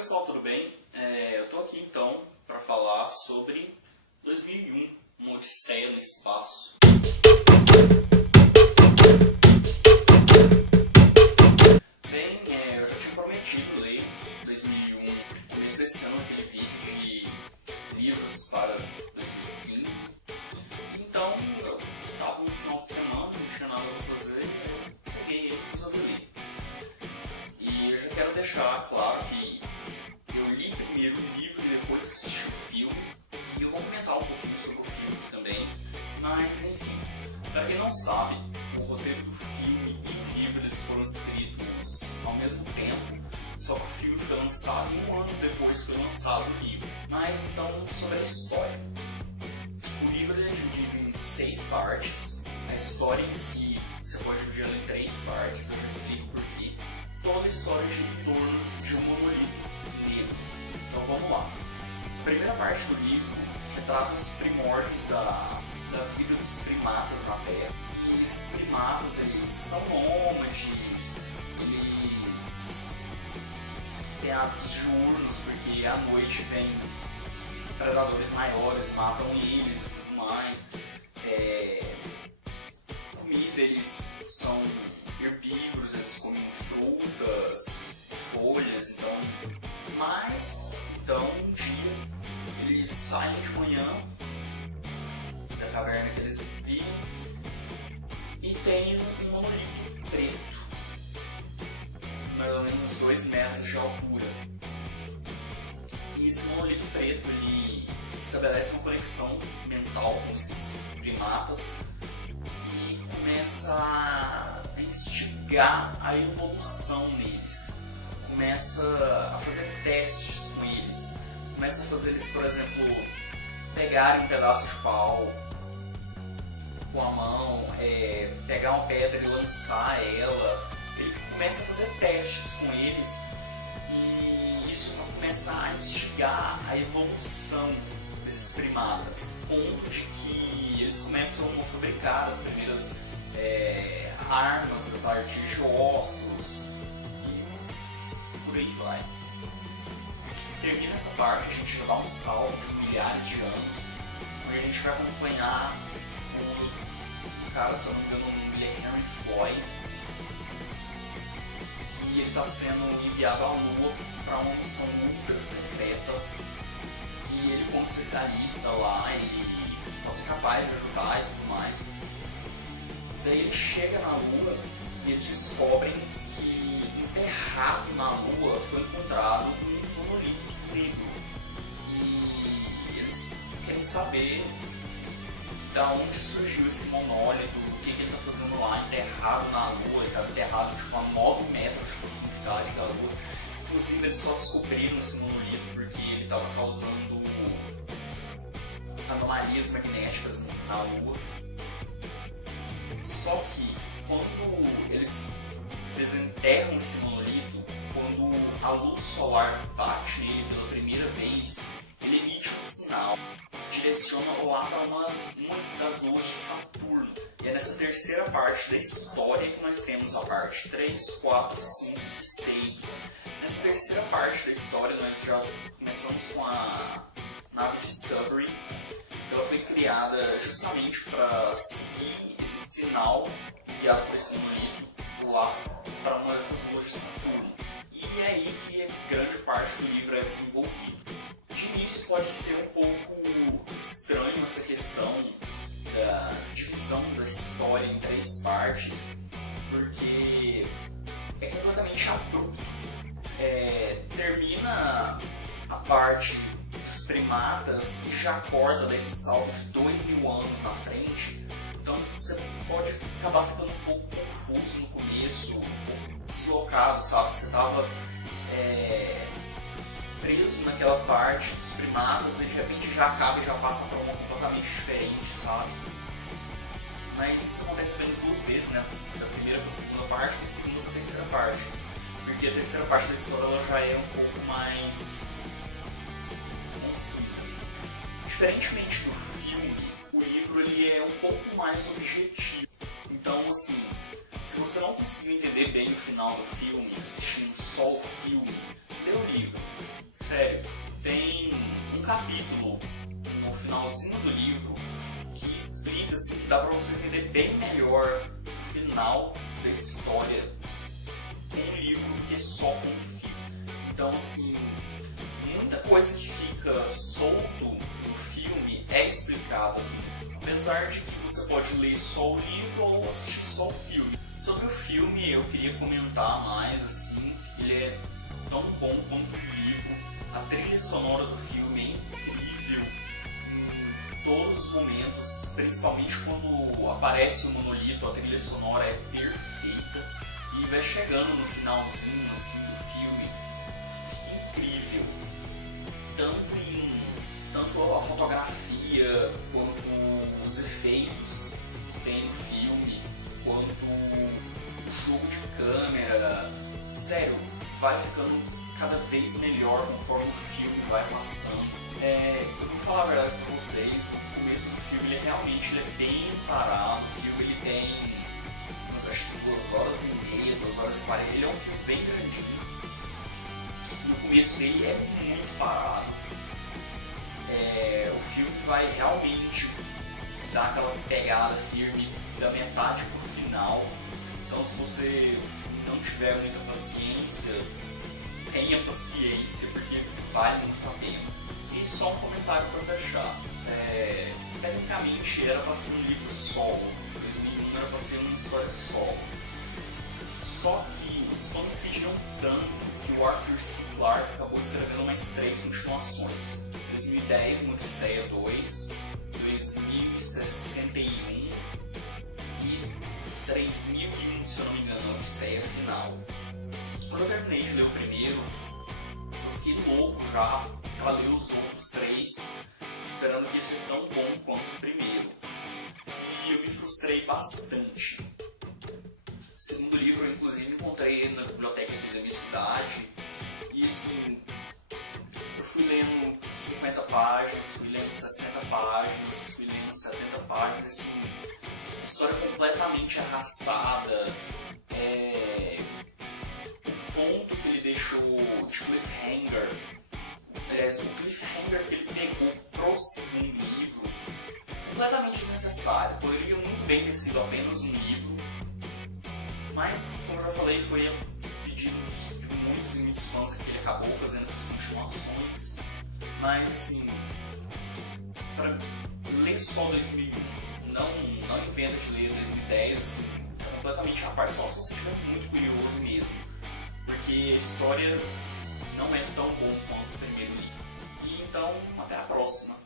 pessoal, tudo bem? Eu tô aqui então para falar sobre 2001, uma Odisseia no Espaço. Bem, eu já tinha prometido ler 2001, começo desse ano, aquele vídeo de livros para 2015. Então, eu tava no final de semana, não tinha nada pra fazer, eu peguei ele e resolvi ler. E eu já quero deixar claro que eu li primeiro o livro e depois assisti o filme. E eu vou comentar um pouquinho sobre o filme também. Mas enfim, para quem não sabe, o roteiro do filme e o livro eles foram escritos ao mesmo tempo. Só que o filme foi lançado e um ano depois foi lançado o livro. Mas então, sobre a história. O livro é dividido em 6 partes. A história em si, você pode dividir ela em 3 partes, eu já explico por quê. Toda a história gira em torno de um monolito negro. Então vamos lá. A primeira parte do livro retrata os primórdios da vida dos primatas na Terra. E esses primatas, eles são nômades, eles têm hábitos diurnos, porque à noite vem predadores maiores, matam eles e tudo mais. Comida, eles são herbívoros, eles comem frutas, folhas, então um dia eles saem de manhã da caverna que eles vivem e tem um monolito preto, mais ou menos uns 2 metros de altura. E esse monolito preto ele estabelece uma conexão mental com esses primatas e começa a instigar a evolução neles, começa a fazer testes com eles, começa a fazer eles, por exemplo, pegarem um pedaço de pau com a mão, pegar uma pedra e lançar ela. Ele começa a fazer testes com eles e isso vai começar a instigar a evolução desses primatas, onde que eles começam a fabricar as primeiras armas a partir de ossos e por aí vai. Termina essa parte, a gente vai dar um salto de milhares de anos, onde a gente vai acompanhar o cara, se eu não me engano, o nome é Henry Floyd, que ele está sendo enviado à Lua para uma missão ultra secreta, que ele, como especialista lá, ele pode ser capaz de ajudar e tudo mais. Daí ele chega na Lua e eles descobrem que enterrado na Lua foi encontrado um monolito negro. E eles querem saber da onde surgiu esse monólito, o que ele está fazendo lá, enterrado na Lua. Ele estava enterrado tipo, a 9 metros de profundidade da Lua. Inclusive eles só descobriram esse monolito porque ele estava causando anomalias magnéticas na Lua. Só que quando eles enterram esse monolito, quando a luz solar bate nele pela primeira vez, ele emite um sinal que direciona lá para uma das luas de Saturno. E é nessa terceira parte da história que nós temos a parte 3, 4, 5 e 6. Nessa terceira parte da história nós já começamos com a nave Discovery. Ela foi criada justamente para seguir esse sinal enviado por esse monolito lá para uma dessas luas de Saturno. E é aí que grande parte do livro é desenvolvido. De início pode ser um pouco estranho essa questão da divisão da história em 3 partes, porque é completamente abrupto. Termina a parte dos primatas e já corta desse salto de 2000 anos na frente. Então você pode acabar ficando um pouco confuso no começo, um pouco deslocado, sabe? Você estava preso naquela parte dos primatas e de repente já acaba e já passa para uma completamente diferente, sabe? Mas isso acontece apenas 2 vezes, né? Da primeira para a segunda parte, da segunda para a terceira parte. Porque a terceira parte da história ela já é um pouco mais concisa. Diferentemente do filme, o livro ele é um pouco mais objetivo. Então, assim, se você não conseguiu entender bem o final do filme assistindo só o filme, lê o livro. capítulo no finalzinho do livro que explica, assim, que dá pra você entender bem melhor o final da história com um livro do que só com um filme. Então, assim, muita coisa que fica solto no filme é explicada aqui. Apesar de que você pode ler só o livro ou assistir só o filme. Sobre o filme, eu queria comentar mais, assim, que ele é tão bom quanto o livro. A trilha sonora do filme é incrível em todos os momentos, principalmente quando aparece o monolito, a trilha sonora é perfeita. E vai chegando no finalzinho, assim, do filme, fica incrível. Tanto a fotografia, quanto os efeitos que tem no filme, quanto o jogo de câmera. Sério, vai ficando cada vez melhor conforme o filme vai passando. Eu vou falar a verdade pra vocês, o começo do filme ele realmente é bem parado. O filme ele tem, eu acho que 2 horas e meia, 2 horas e 40, ele é um filme bem grandinho. E o começo dele é muito parado. O filme vai realmente dar aquela pegada firme da metade pro final. Então, se você não tiver muita paciência, tenha paciência, porque vale muito a pena. E só um comentário para fechar. Tecnicamente era para ser um livro solo, 2001 era para ser uma história solo. Só que os fãs pediram tanto que o Arthur C. Clarke acabou escrevendo mais 3 continuações. 2010, Odisseia 2, 2061 e 3001, se eu não me engano, Odisseia Final. Quando eu terminei de ler o primeiro, eu fiquei louco já para ler os outros 3, esperando que ia ser tão bom quanto o primeiro. E eu me frustrei bastante. O segundo livro eu inclusive encontrei na biblioteca aqui da minha cidade, e assim, eu fui lendo 50 páginas, fui lendo 60 páginas, fui lendo 70 páginas, assim, história completamente arrastada. O ponto que ele deixou de cliffhanger, aliás, o cliffhanger que ele pegou pro segundo livro, completamente desnecessário. Poderia muito bem ter sido apenas um livro, mas, como eu já falei, foi a pedido de muitos e muitos fãs que ele acabou fazendo essas continuações. Mas, assim, para ler só 2001, não inventa de ler 2010, assim, é completamente a parte, só se você estiver muito curioso mesmo, porque a história não é tão boa quanto o primeiro livro. E então, até a próxima.